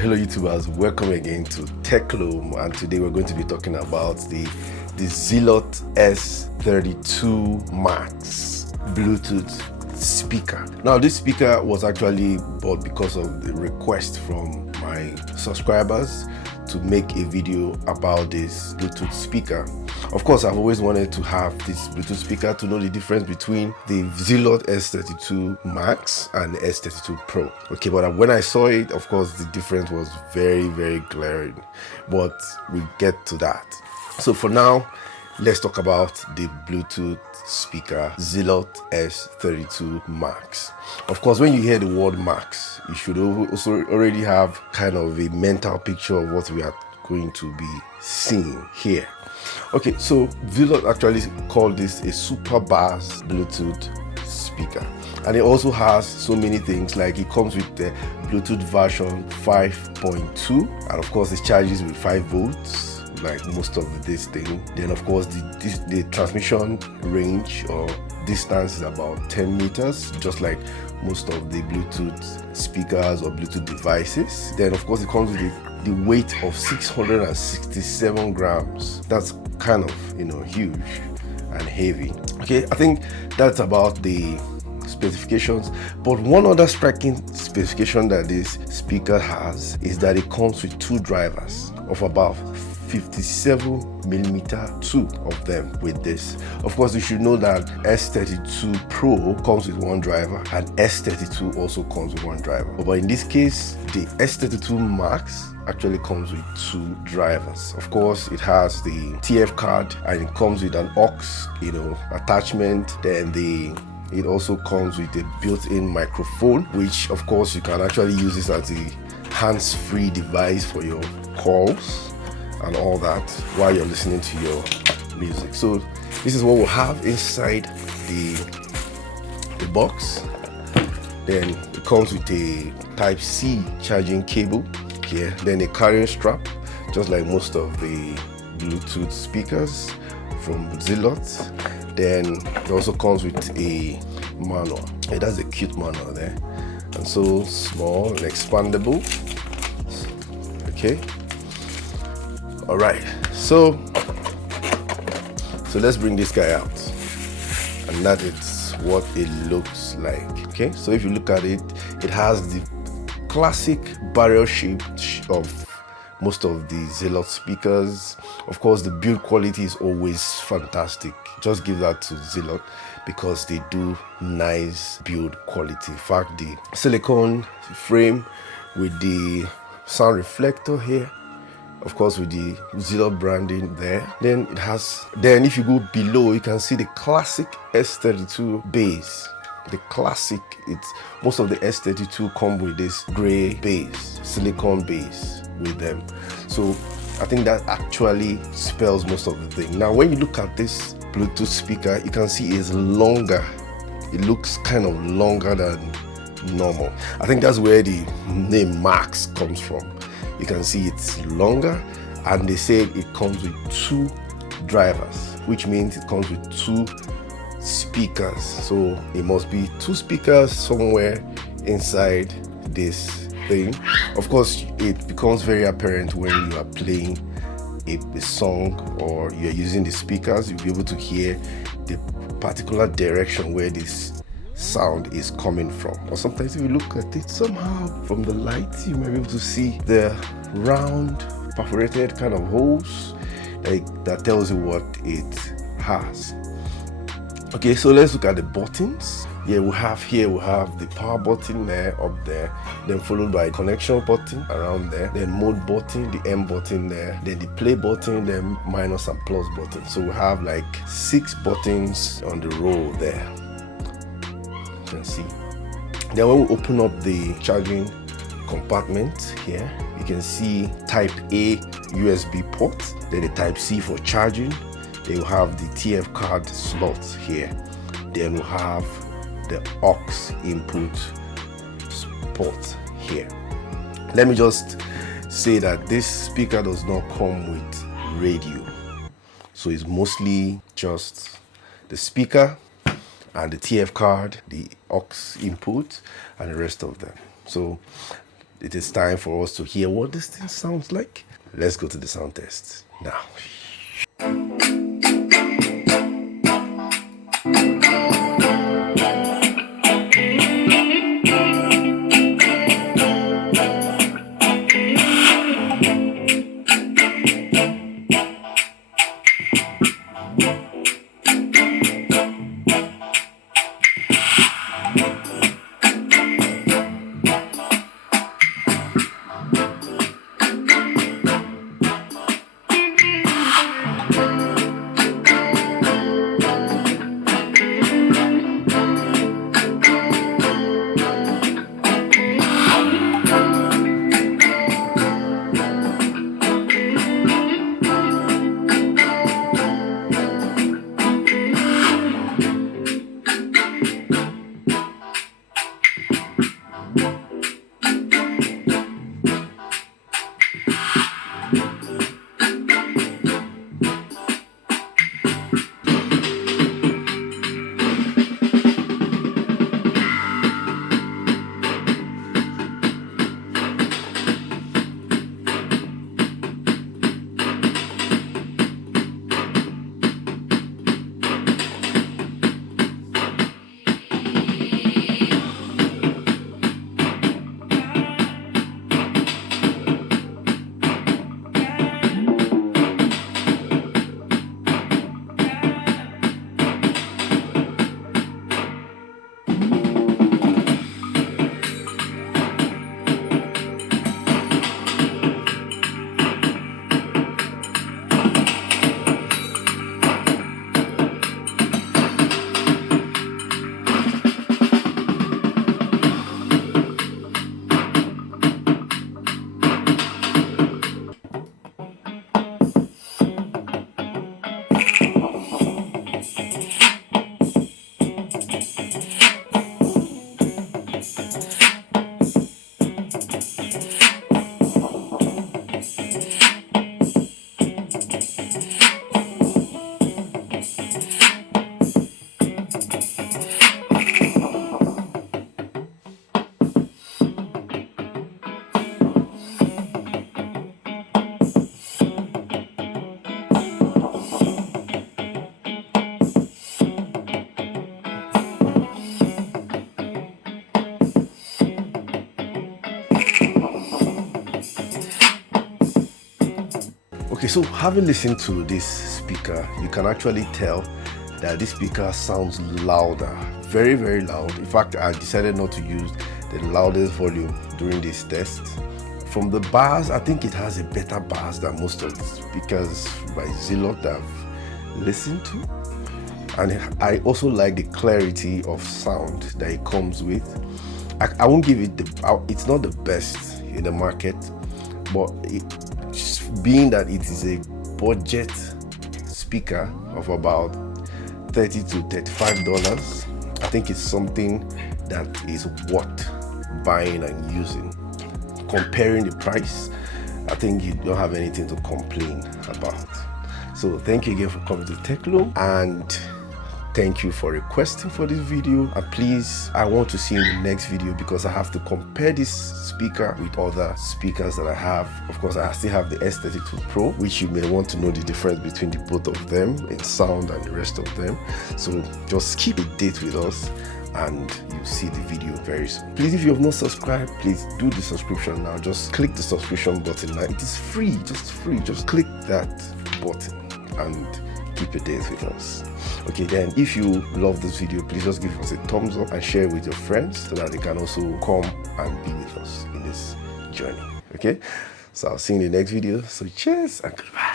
Hello YouTubers, welcome again to Techloom, and today we're going to be talking about the Zealot S32 Max Bluetooth speaker. Now this speaker was actually bought because of the request from my subscribers to make a video about this Bluetooth speaker. Of course, I've always wanted to have this Bluetooth speaker to know the difference between the Zealot S32 Max and the S32 Pro. Okay, but when I saw it, of course, the difference was very glaring, but we'll get to that. So for now, let's talk about the Bluetooth speaker Zealot S32 Max. Of course, when you hear the word Max, you should also already have kind of a mental picture of what we are going to be seeing here. Okay, so Zealot actually called this a super bass Bluetooth speaker, and it also has so many things, like it comes with the Bluetooth version 5.2, and of course it charges with 5 volts like most of this thing. Then of course the transmission range or distance is about 10 meters, just like most of the Bluetooth speakers or Bluetooth devices. Then of course it comes with the weight of 667 grams. That's kind of, huge and heavy. Okay, I think that's about the specifications. But one other striking specification that this speaker has is that it comes with 2 drivers of about 57mm, 2 of them with this. Of course, you should know that S32 Pro comes with 1 driver and S32 also comes with 1 driver. But in this case, the S32 Max actually comes with 2 drivers. Of course, it has the TF card and it comes with an aux, attachment. Then it also comes with a built-in microphone, which of course you can actually use this as a hands-free device for your calls and all that while you're listening to your music. So this is what we'll have inside the box. Then it comes with a Type-C charging cable here, then a carrying strap, just like most of the Bluetooth speakers from Zealot. Then it also comes with a manual. It has a cute manual there, and so small and expandable. Okay, all right, so let's bring this guy out, and that is what it looks like. Okay, so if you look at it, it has the classic barrel shape of most of the Zealot speakers. Of course, the build quality is always fantastic. Just give that to Zealot because they do nice build quality. In fact, the silicone frame with the sound reflector here, of course with the Zealot branding there. Then if you go below, you can see the classic S32 base. The classic, most of the S32 come with this gray base, silicone base with them. So I think that actually spells most of the thing. Now when you look at this Bluetooth speaker, you can see it's longer. It looks kind of longer than normal. I think that's where the name Max comes from. You can see it's longer, and they said it comes with 2 drivers, which means it comes with 2 speakers. So it must be 2 speakers somewhere inside this thing. Of course, it becomes very apparent when you are playing a song or you're using the speakers. You'll be able to hear the particular direction where this sound is coming from. Or sometimes if you look at it somehow from the light, you might be able to see the round perforated kind of holes, like that tells you what it has. Okay, so let's look at the buttons. We have the power button there, up there, then followed by connection button around there, then mode button, the M button there, then the play button, then minus and plus button. So we have like 6 buttons on the row there. You can see. Then when we open up the charging compartment here, you can see Type A USB port, then the Type C for charging. Then you have the TF card slot here. Then we have the aux input port here. Let me just say that this speaker does not come with radio, so it's mostly just the speaker and the TF card, the aux input, and the rest of them. So it is time for us to hear what this thing sounds like. Let's go to the sound test now. Okay, so having listened to this speaker, you can actually tell that this speaker sounds louder, very, very loud. In fact, I decided not to use the loudest volume during this test. From the bass, I think it has a better bass than most of the speakers by Zealot that I've listened to. And I also like the clarity of sound that it comes with. I won't give it it's not the best in the market, but being that it is a budget speaker of about $30 to $35, I think it's something that is worth buying and using. Comparing the price, I think you don't have anything to complain about. So thank you again for coming to TechLoom, and thank you for requesting for this video. And please, I want to see you in the next video because I have to compare this speaker with other speakers that I have. Of course, I still have the S32 Pro, which you may want to know the difference between the both of them in sound and the rest of them. So just keep a date with us and you'll see the video very soon. Please, if you have not subscribed, please do the subscription now. Just click the subscription button now. It is free, just free. Just click that button and keep a date with us. Okay, then if you love this video, please just give us a thumbs up and share it with your friends so that they can also come and be with us in this journey. Okay, so I'll see you in the next video. So cheers and goodbye.